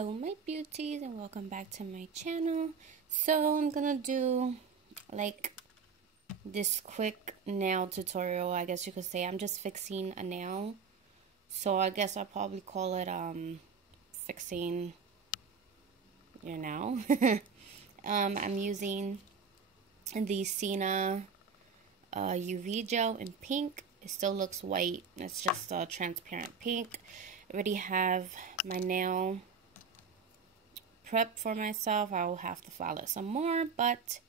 Hello my beauties and welcome back to my channel. So I'm gonna do like this quick nail tutorial, I guess you could say. I'm just fixing a nail, so I guess I'll probably call it fixing your nail. I'm using the Cena UV gel in pink. It still looks white, it's just a transparent pink. I already have my nail prepped for myself. I will have to file it some more, but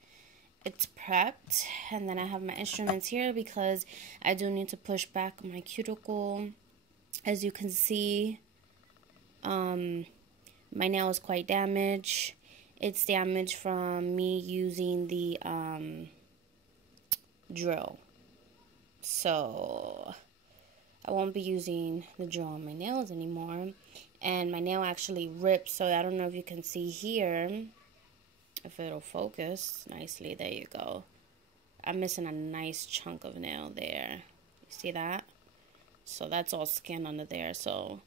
it's prepped. And then I have my instruments here because I do need to push back my cuticle. As you can see, my nail is quite damaged. It's damaged from me using the drill. So I won't be using the drill on my nails anymore. And my nail actually ripped, so I don't know if you can see here, if it'll focus nicely. There you go. I'm missing a nice chunk of nail there. You see that? So that's all skin under there. So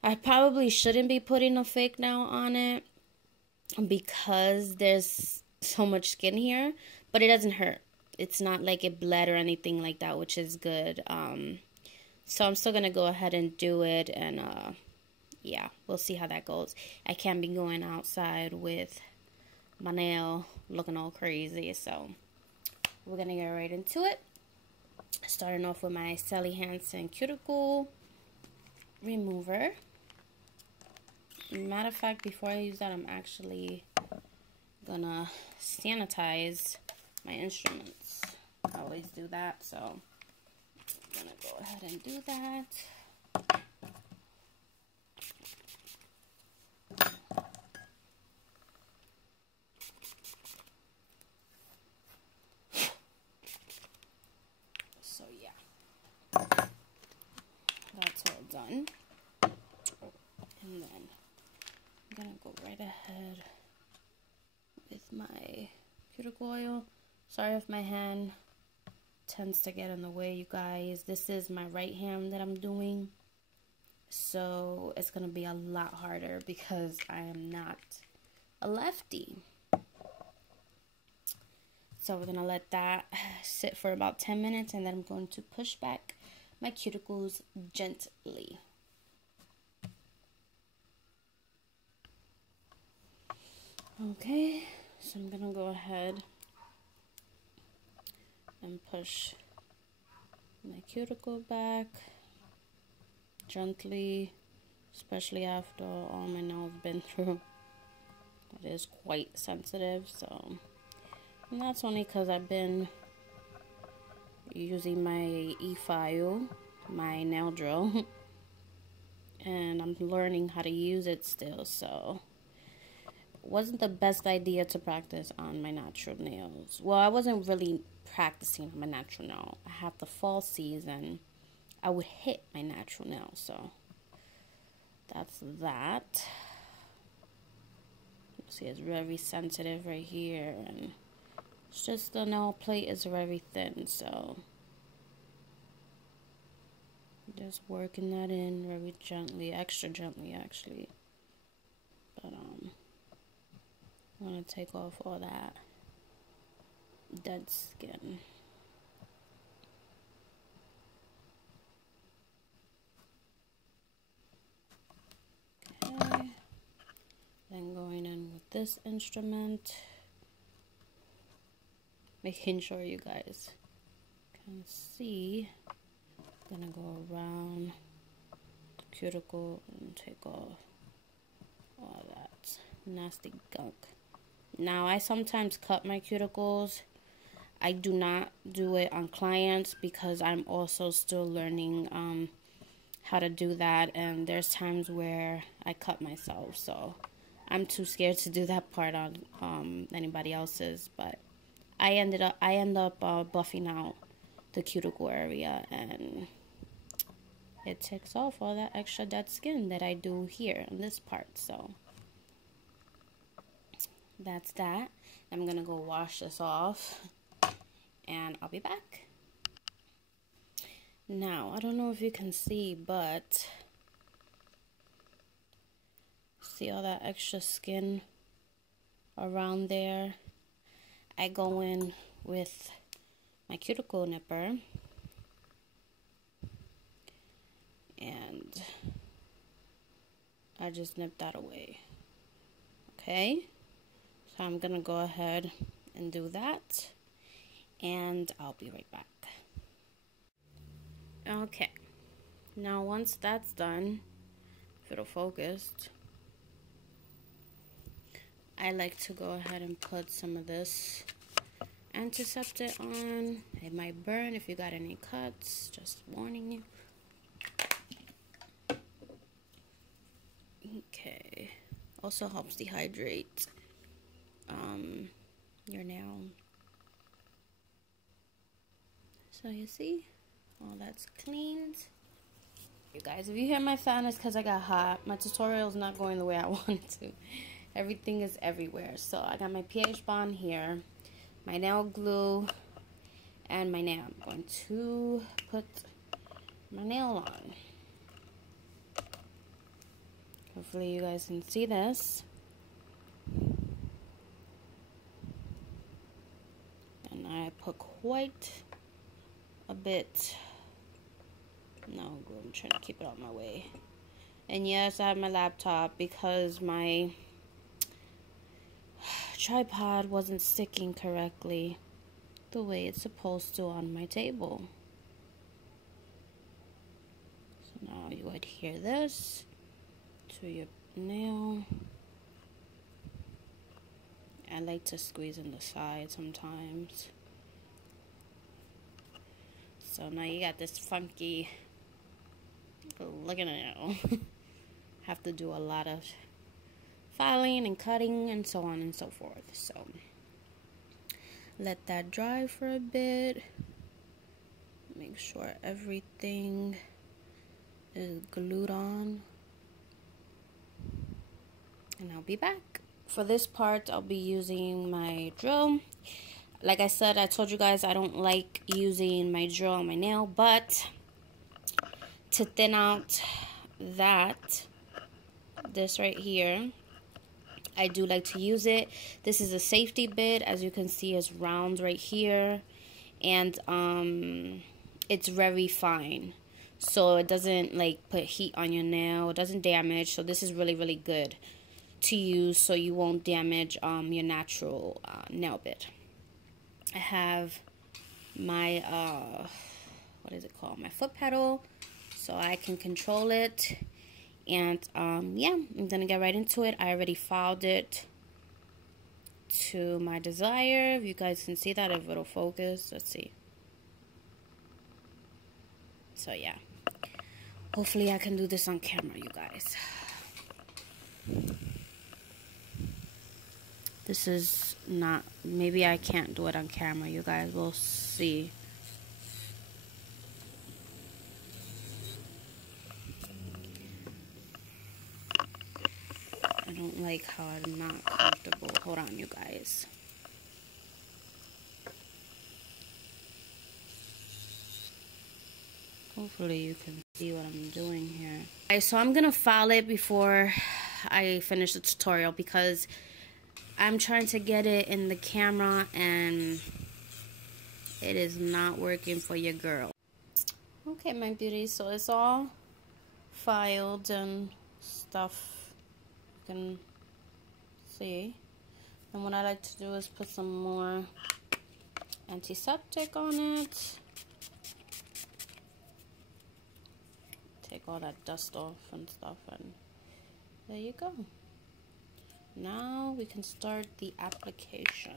I probably shouldn't be putting a fake nail on it because there's so much skin here, but it doesn't hurt. It's not like it bled or anything like that, which is good. So I'm still gonna go ahead and do it, and yeah, we'll see how that goes. I can't be going outside with my nail looking all crazy, so we're gonna get right into it. Starting off with my Sally Hansen cuticle remover. Matter of fact, before I use that, I'm actually gonna sanitize my instruments. I always do that, so I'm gonna go ahead and do that. So yeah, that's all done. And then I'm gonna go right ahead with my cuticle oil. Sorry if my hand tends to get in the way, you guys. This is my right hand that I'm doing, so it's gonna be a lot harder because I am not a lefty. So we're gonna let that sit for about 10 minutes, and then I'm going to push back my cuticles gently. Okay, so I'm gonna go ahead and push my cuticle back gently, especially after all my nails been through. It is quite sensitive, so, and that's only because I've been using my e-file, my nail drill, and I'm learning how to use it still, so it wasn't the best idea to practice on my natural nails. Well, I wasn't really practicing on my natural nail. I had the fall season, I would hit my natural nail, so that's that. See, it's very sensitive right here, and it's just the nail plate is very thin, so just working that in very gently, extra gently actually. But I'm gonna take off all that dead skin. Okay. Then going in with this instrument, making sure you guys can see. I'm gonna go around the cuticle and take off all that nasty gunk. Now, I sometimes cut my cuticles. I do not do it on clients because I'm also still learning how to do that, and there's times where I cut myself, so I'm too scared to do that part on anybody else's. But I end up buffing out the cuticle area, and it takes off all that extra dead skin that I do here on this part. So that's that. I'm gonna go wash this off, and I'll be back. Now, I don't know if you can see, but See all that extra skin around there? I go in with my cuticle nipper and I just nip that away. Okay, so I'm gonna go ahead and do that, and I'll be right back. Okay, now once that's done, if it'll focus, I like to go ahead and put some of this antiseptic on. It might burn if you got any cuts, just warning you. Okay, also helps dehydrate your nail. So you see, all that's cleaned. You guys, if you hear my fan, it's because I got hot. My tutorial is not going the way I want it to. Everything is everywhere. So I got my pH bond here, my nail glue, and my nail. I'm going to put my nail on. Hopefully you guys can see this. And I put quite a bit. No, I'm trying to keep it out of my way. And yes, I have my laptop because my tripod wasn't sticking correctly the way it's supposed to on my table. So now you adhere this to your nail. I like to squeeze in the side sometimes. So now you got this funky looking nail. Have to do a lot of filing and cutting and so on and so forth. So let that dry for a bit. Make sure everything is glued on. And I'll be back. For this part, I'll be using my drill. Like I said, I told you guys I don't like using my drill on my nail, but to thin out this right here, I do like to use it. This is a safety bit. As you can see, it's round right here, and it's very fine, so it doesn't like put heat on your nail. It doesn't damage. So this is really, really good to use, so you won't damage your natural nail bit. I have my what is it called? My foot pedal, so I can control it. And yeah, I'm gonna get right into it. I already filed it to my desire. If you guys can see that, if it'll focus, let's see. So yeah, hopefully I can do this on camera, you guys. This is not, maybe I can't do it on camera, you guys. We'll see. I don't like how I'm not comfortable. Hold on, you guys. Hopefully you can see what I'm doing here. Okay, so I'm gonna file it before I finish the tutorial because I'm trying to get it in the camera and it is not working for your girl. Okay, my beauties, so it's all filed and stuff. You can see. And what I like to do is put some more antiseptic on it. Take all that dust off and stuff, and there you go. Now we can start the application.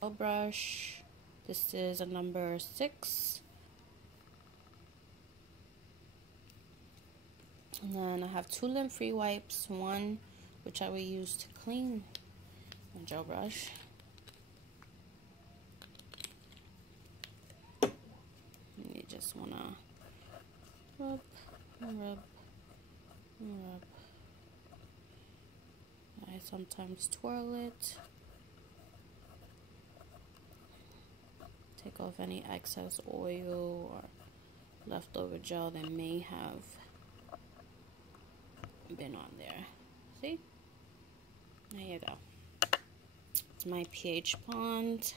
Gel brush. This is a number 6. And then I have 2 lint-free wipes. One which I will use to clean my gel brush. And you just wanna rub, rub, rub. I sometimes twirl it. Take off any excess oil or leftover gel that may have been on there. See? There you go. It's my pH bond.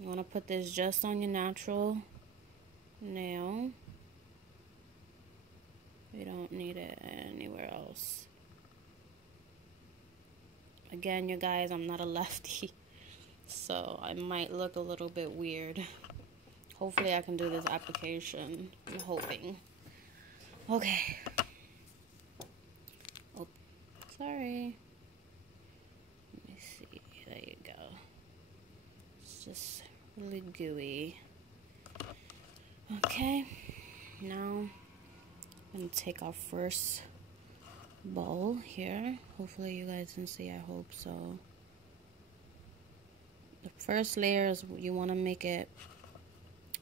You want to put this just on your natural nail. You don't need it anywhere else. Again, you guys, I'm not a lefty, so I might look a little bit weird. Hopefully I can do this application. I'm hoping. Okay. Oh, sorry. Let me see. There you go. It's just really gooey. Okay. Now I'm going to take our first bowl here. Hopefully you guys can see. I hope so. The first layer is you want to make it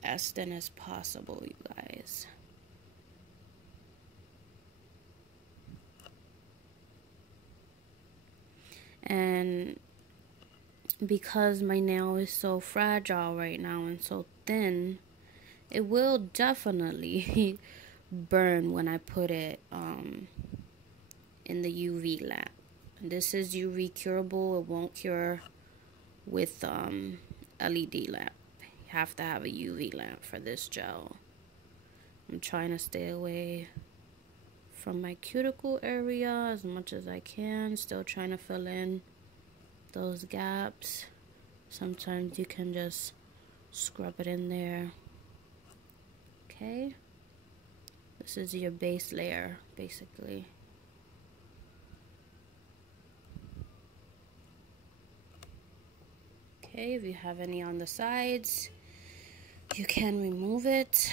as thin as possible, you guys. And because my nail is so fragile right now and so thin, it will definitely burn when I put it in the UV lamp. This is UV curable. It won't cure with LED lamp. You have to have a UV lamp for this gel. I'm trying to stay away from my cuticle area as much as I can. Still trying to fill in those gaps. Sometimes you can just scrub it in there. Okay. This is your base layer, basically. Okay, if you have any on the sides, you can remove it.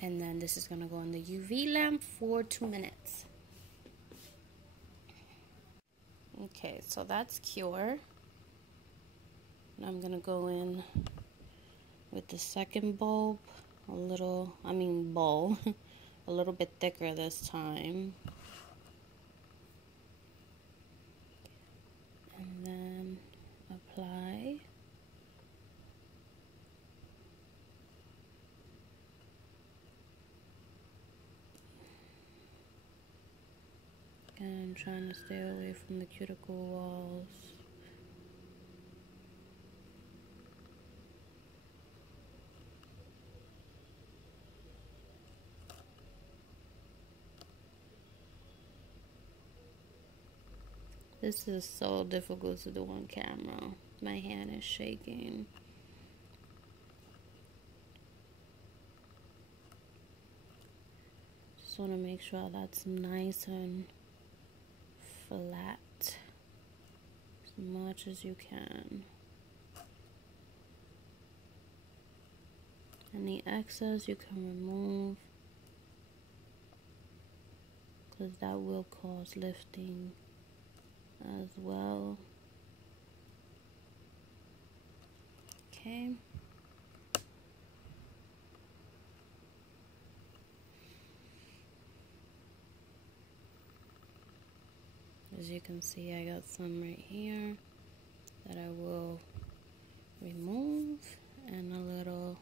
And then this is gonna go in the UV lamp for 2 minutes. Okay, so that's cured. Now I'm gonna go in with the second bulb, bowl, a little bit thicker this time. And then apply. And I'm trying to stay away from the cuticle walls. This is so difficult to do on camera. My hand is shaking. Just want to make sure that's nice and flat as much as you can. Any excess you can remove, because that will cause lifting as well. Okay. As you can see, I got some right here that I will remove, and a little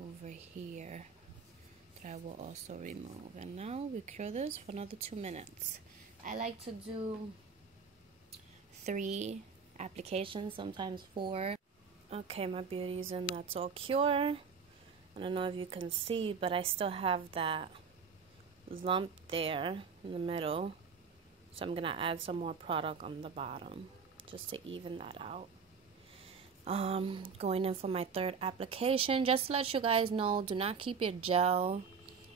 over here that I will also remove. And now we cure this for another 2 minutes. I like to do 3 applications, sometimes 4. Okay, my beauties, and that's all cure. I don't know if you can see, but I still have that lump there in the middle. So I'm gonna add some more product on the bottom just to even that out. Going in for my 3rd application. Just to let you guys know, do not keep your gel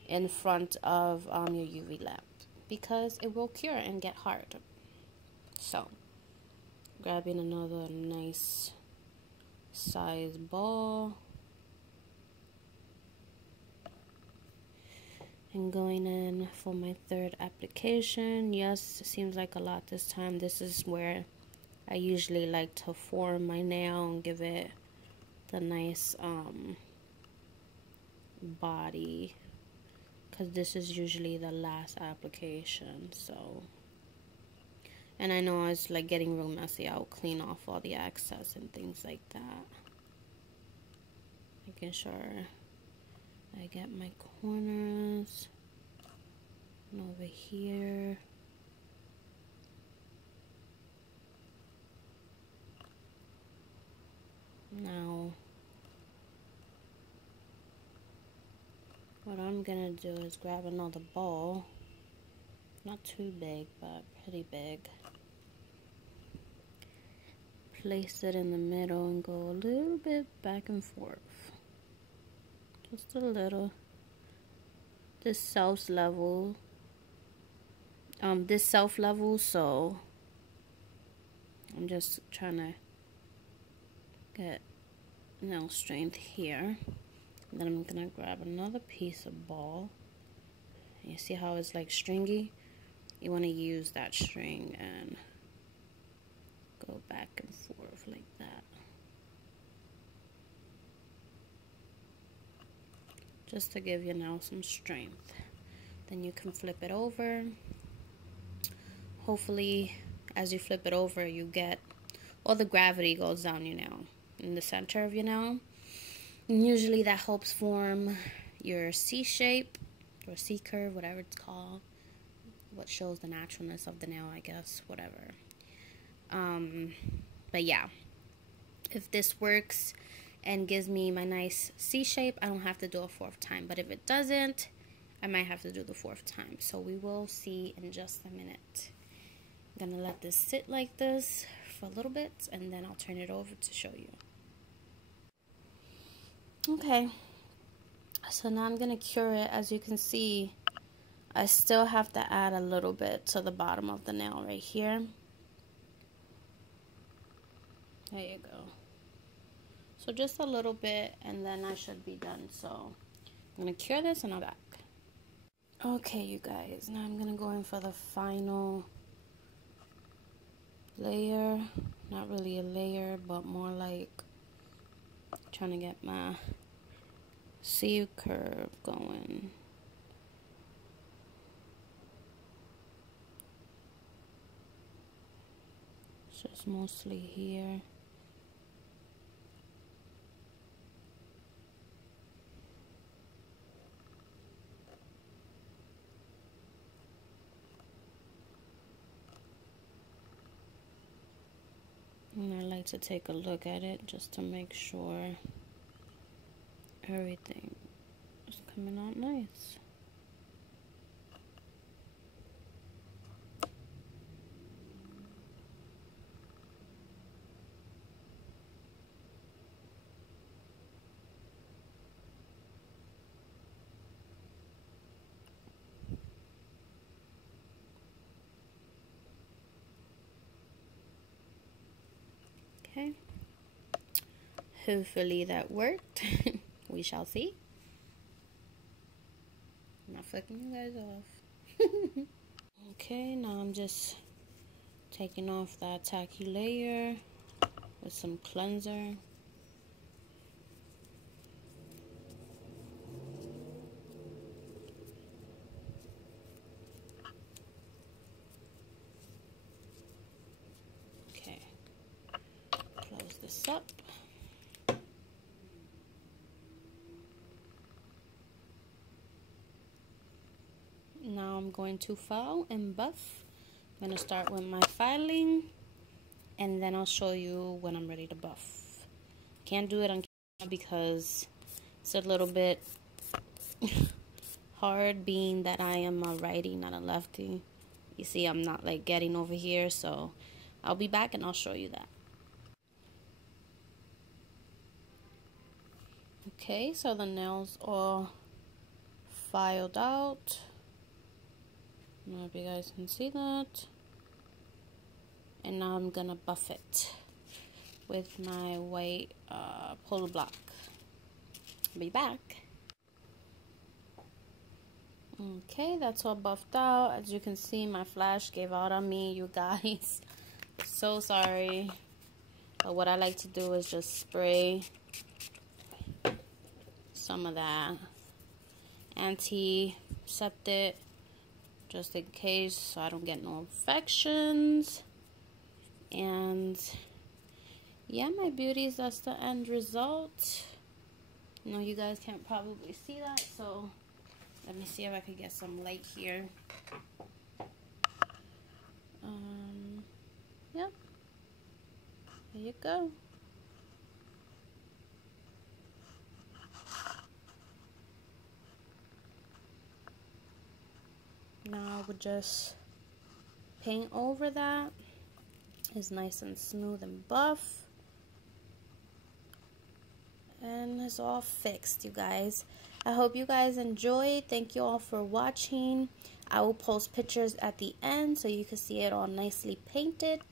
in front of your UV lamp, because it will cure and get hard. So, grabbing another nice size ball and going in for my 3rd application. Yes, it seems like a lot this time. This is where I usually like to form my nail and give it the nice body, because this is usually the last application. So, and I know it's like getting real messy. I'll clean off all the excess and things like that, making sure I get my corners and over here. Now, what I'm gonna do is grab another ball. Not too big, but pretty big. Place it in the middle and go a little bit back and forth. Just a little. This self level, so I'm just trying to get nail strength here. And then I'm gonna grab another piece of ball. You see how it's like stringy? You want to use that string and go back and forth like that. Just to give your nail some strength. Then you can flip it over. Hopefully, as you flip it over, you get all the gravity goes down your nail, in the center of your nail. And usually that helps form your C shape or C curve, whatever it's called. What shows the naturalness of the nail, I guess, whatever. But yeah, if this works and gives me my nice C shape, I don't have to do a 4th time. But if it doesn't, I might have to do the 4th time. So we will see in just a minute. I'm gonna let this sit like this for a little bit, and then I'll turn it over to show you. Okay, so now I'm gonna cure it. As you can see, I still have to add a little bit to the bottom of the nail right here. There you go. So just a little bit, and then I should be done. So I'm gonna cure this and I'll be back. Okay, you guys, now I'm gonna go in for the final layer. Not really a layer, but more like trying to get my C curve going. Just mostly here. And I like to take a look at it just to make sure everything is coming out nice. Okay, hopefully that worked. We shall see. I'm not fucking you guys off. Okay, now I'm just taking off that tacky layer with some cleanser. Okay, close this up. Now I'm going to file and buff. I'm going to start with my filing, and then I'll show you when I'm ready to buff. Can't do it on camera because it's a little bit hard, being that I am a righty, not a lefty. You see, I'm not like getting over here, so I'll be back and I'll show you that. Okay, so the nails all filed out. I don't know if you guys can see that. And now I'm gonna buff it with my white pull block. Be back. Okay, that's all buffed out. As you can see, my flash gave out on me, you guys. So sorry. But what I like to do is just spray some of that antiseptic just in case, so I don't get no infections. And yeah, my beauties, that's the end result. I know you guys can't probably see that, so let me see if I could get some light here. Yep. There you go. Now I would just paint over that. It's nice and smooth and buff. And it's all fixed, you guys. I hope you guys enjoyed. Thank you all for watching. I will post pictures at the end so you can see it all nicely painted.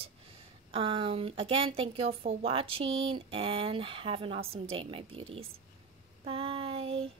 Again, thank you all for watching and have an awesome day, my beauties. Bye.